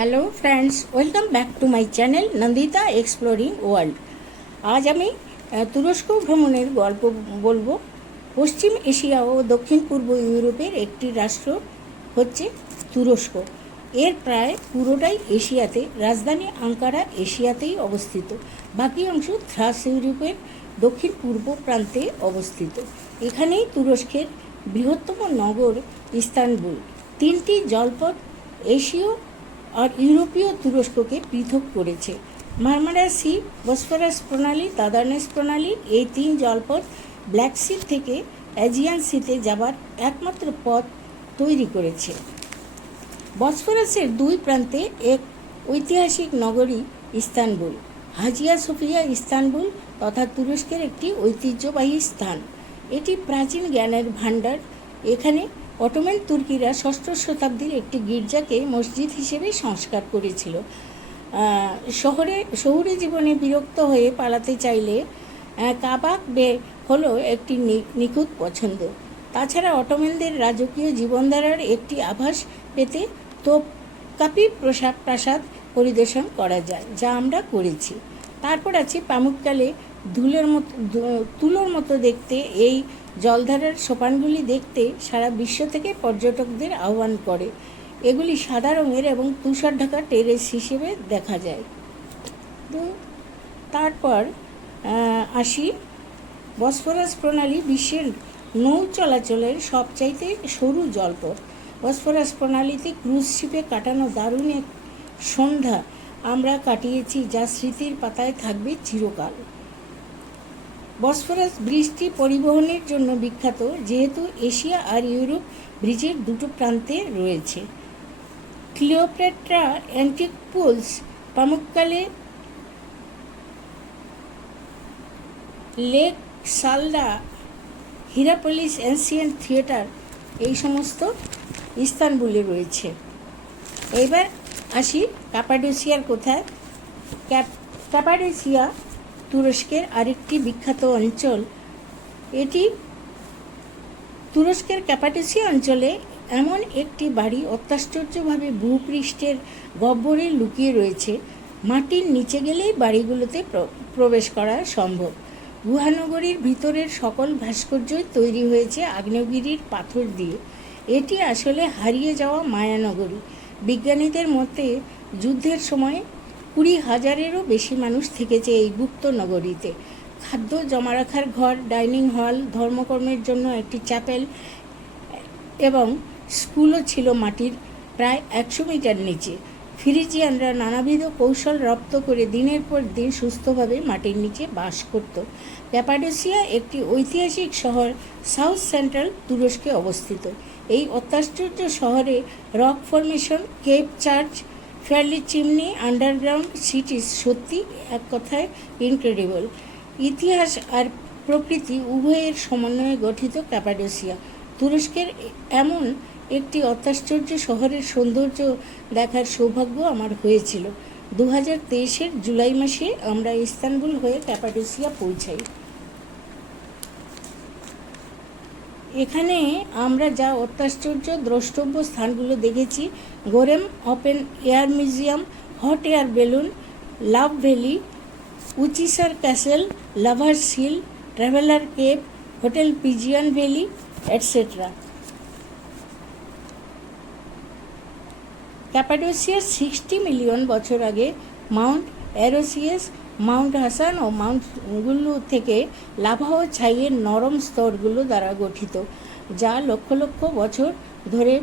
Hello friends, welcome back to my channel Nandita exploring world. আজ আমি তুরস্ক ভ্রমণের গল্প বলবো। পশ্চিম এশিয়া ও দক্ষিণ পূর্ব ইউরোপের একটি রাষ্ট্র হচ্ছে তুরস্ক। এর প্রায় পুরোটাই এশিয়াতে, রাজধানী আঙ্কারা এশিয়াতেই অবস্থিত। বাকি অংশ থ্রাস ইউরোপের দক্ষিণ পূর্ব প্রান্তে অবস্থিত। এখানেই তুরস্কের বৃহত্তম নগর ইস্তানবুল। তিনটি জলপথ এশীয় আর ইউরোপীয় তুরস্ককে পৃথক করেছে। মারমারা সি, বসফরাস প্রণালী, দাদার্নেস প্রণালী, এই তিন জলপথ ব্ল্যাক সি থেকে অ্যাজিয়ান সিতে যাবার একমাত্র পথ তৈরি করেছে। বসফরাসের দুই প্রান্তে এক ঐতিহাসিক নগরী ইস্তানবুল। হাজিয়া সোফিয়া ইস্তানবুল তথা তুরস্কের একটি ঐতিহ্যবাহী স্থান। এটি প্রাচীন জ্ঞানের ভাণ্ডার। এখানে অটোমান তুর্কিরা ষষ্ঠ শতাব্দীর একটি গির্জাকে মসজিদ হিসেবে সংস্কার করেছিল। শহুরে জীবনে বিরক্ত হয়ে পালাতে চাইলে কাবাক বে হলো একটি নিখুঁত পছন্দ। তাছাড়া অটোমানদের রাজকীয় জীবনধারার একটি আভাস পেতে তোপকাপি প্রাসাদ পরিদর্শন করা যায়, যা আমরা করেছি। তারপর আছে পামুককালে তুলোর মতো দেখতে এই জলধারার সোপানগুলি দেখতে সারা বিশ্ব থেকে পর্যটকদের আহ্বান করে। এগুলি সাদা রঙের এবং তুষার ঢাকা টেরেস হিসেবে দেখা যায়। তো তারপর আসি বসফরাস প্রণালী, বিশ্বের নৌ চলাচলের সবচাইতে সরু জলপথ। বসফরাস প্রণালীতে ক্রুজ শিপে কাটানো দারুণ এক সন্ধ্যা আমরা কাটিয়েছি, যা স্মৃতির পাতায় থাকবে চিরকাল। বসফরাস ব্রিজটি পরিবহনের জন্য বিখ্যাত, যেহেতু এশিয়া আর ইউরোপ ব্রিজের দুটো প্রান্তে রয়েছে। Cleopatra antique pools, Pamukkale lake Salda, Hierapolis ancient theatre, এই সমস্ত ইস্তানবুলে রয়েছে। এইবার আসি ক্যাপাডোসিয়ার কোথায়। ক্যাপাডোসিয়া তুরস্কের আরেকটি বিখ্যাত অঞ্চল। এটি তুরস্কের ক্যাপাডোসিয়া অঞ্চলে এমন একটি বাড়ি অত্যাশ্চর্যভাবে ভূপৃষ্ঠের গহ্বরে লুকিয়ে রয়েছে। মাটির নিচে গেলেই বাড়িগুলোতে প্রবেশ করা সম্ভব। গুহানগরীর ভিতরের সকল ভাস্কর্যই তৈরি হয়েছে আগ্নেয়গিরির পাথর দিয়ে। এটি আসলে হারিয়ে যাওয়া মায়ানগরী। বিজ্ঞানীদের মতে যুদ্ধের সময় 20,000-এরও বেশি মানুষ থেকেছে এই গুপ্ত নগরীতে। খাদ্য জমা রাখার ঘর, ডাইনিং হল, ধর্মকর্মের জন্য একটি চ্যাপেল এবং স্কুলও ছিল মাটির প্রায় 100 মিটার নিচে। ফ্রিজিয়ানরা নানাবিধ কৌশল রপ্ত করে দিনের পর দিন সুস্থভাবে মাটির নিচে বাস করত। ক্যাপাডোসিয়া একটি ঐতিহাসিক শহর, সাউথ সেন্ট্রাল তুরস্কে অবস্থিত। এই অত্যাশ্চর্য শহরে rock formation, cave church, fairy chimney, underground cities সত্যি এক কথায় ইনক্রেডিবল। ইতিহাস আর প্রকৃতি উভয়ের সমন্বয়ে গঠিত ক্যাপাডোসিয়া। তুরস্কের এমন একটি অত্যাশ্চর্য শহরের সৌন্দর্য দেখার সৌভাগ্য আমার হয়েছিল। 2023-এর জুলাই মাসে আমরা ইস্তানবুল হয়ে ক্যাপাডোসিয়া পৌঁছাই। এখানে আমরা যা অত্যাশ্চর্য দ্রষ্টব্য স্থানগুলো দেখেছি: Goreme open air museum, hot air balloon, love valley, Uchisar castle, lovers hill, traveller cave, hotel pigeon valley, etcetera. ক্যাপাডোসিয়ার 60 মিলিয়ন বছর আগে মাউন্ট অ্যারোসিয়াস, মাউন্ট হাসান ও মাউন্টগুলো থেকে লাভা ও ছাইয়ের নরম স্তরগুলো দ্বারা গঠিত, যা লক্ষ লক্ষ বছর ধরে